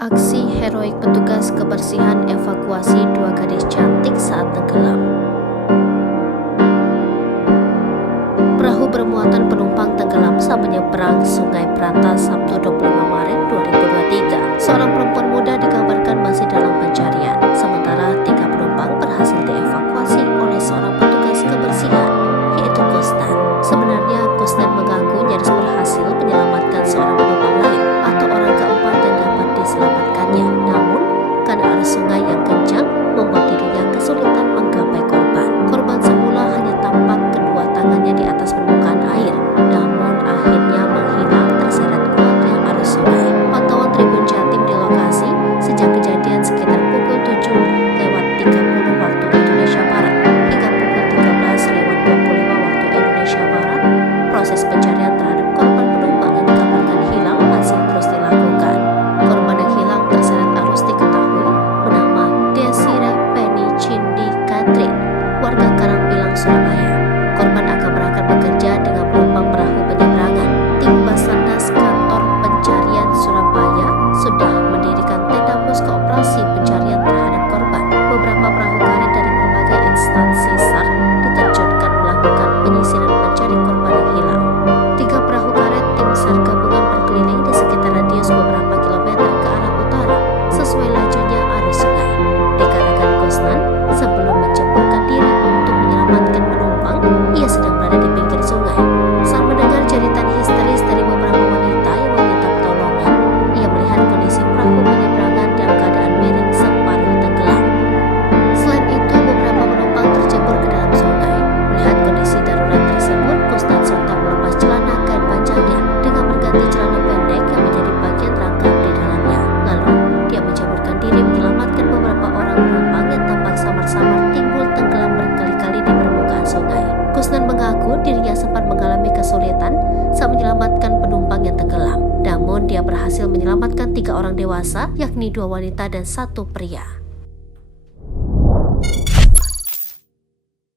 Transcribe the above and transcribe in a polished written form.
Aksi heroik petugas kebersihan evakuasi dua gadis cantik saat tenggelam. Perahu bermuatan penumpang tenggelam saat menyeberang Sungai Berantas Sabtu 25 Maret 2023. Seorang perempuan muda dikabarkan masih dalam pencarian, sementara 3 penumpang berhasil dievakuasi oleh seorang petugas kebersihan, yaitu Kusnan. Sebenarnya Kusnan mengaku nyaris berhasil menyelamatkan seorang penumpang lain atau orang keempat dan dapat diselamatkannya. Namun, karena arus sungai yang kencang membuat dirinya kesulitan menggapai korban. Korban semula hanya tampak kedua tangannya di atas permukaan air, namun akhirnya menghilang terseret kuatnya arus sungai. Pantauan Tribun Jatim di lokasi sejak kejadian sekitar pukul 7:30 waktu Indonesia Barat hingga pukul 13:25 waktu Indonesia Barat. Proses pencarian terhadap korban penumpang yang dikabarkan hilang masih terus dilakukan. Korban yang hilang terseret arus diketahui bernama Desiree Penny Cindy Catherine, warga Karangpilang, Surabaya. Korban akan berangkat bekerja dengan penumpang perahu penyeberangan. Tim Basarnas Kantor Pencarian Surabaya sudah mendirikan tenda posko operasi pencarian terhadap korban. Beberapa perahu karet dari berbagai instansi SAR diterjunkan melakukan penyisiran mencari korban yang hilang. 3 perahu karet tim SAR gabungan berkeliling di sekitar radius beberapa kilometer ke arah utara sesuai lajunya arus sungai. Dikatakan Kusnan sebelum menceburkan diri untuk menyelamatkan penumpang, ia sedang berada di pinggir sungai. Saat mendengar jeritan histeris dari beberapa wanita yang meminta pertolongan, ia melihat kondisi perahu penyeberangan dalam keadaan miring separuh tenggelam. Selain itu, beberapa penumpang tercebur ke dalam sungai. Melihat kondisi darurat tersebut, Kusnan sontak melepas celana kain panjangnya dengan berganti celana pendek yang menjadi bagian rangkap di dalamnya. Lalu, dia menceburkan diri menyelamatkan beberapa orang penumpang yang tampak samar-samar timbul tenggelam berkali-kali di permukaan sungai. Kusnan mengaku dirinya sempat mengalami kesulitan saat menyelamatkan penumpang yang tenggelam. Namun, dia berhasil menyelamatkan 3 orang dewasa, yakni 2 wanita dan 1 pria.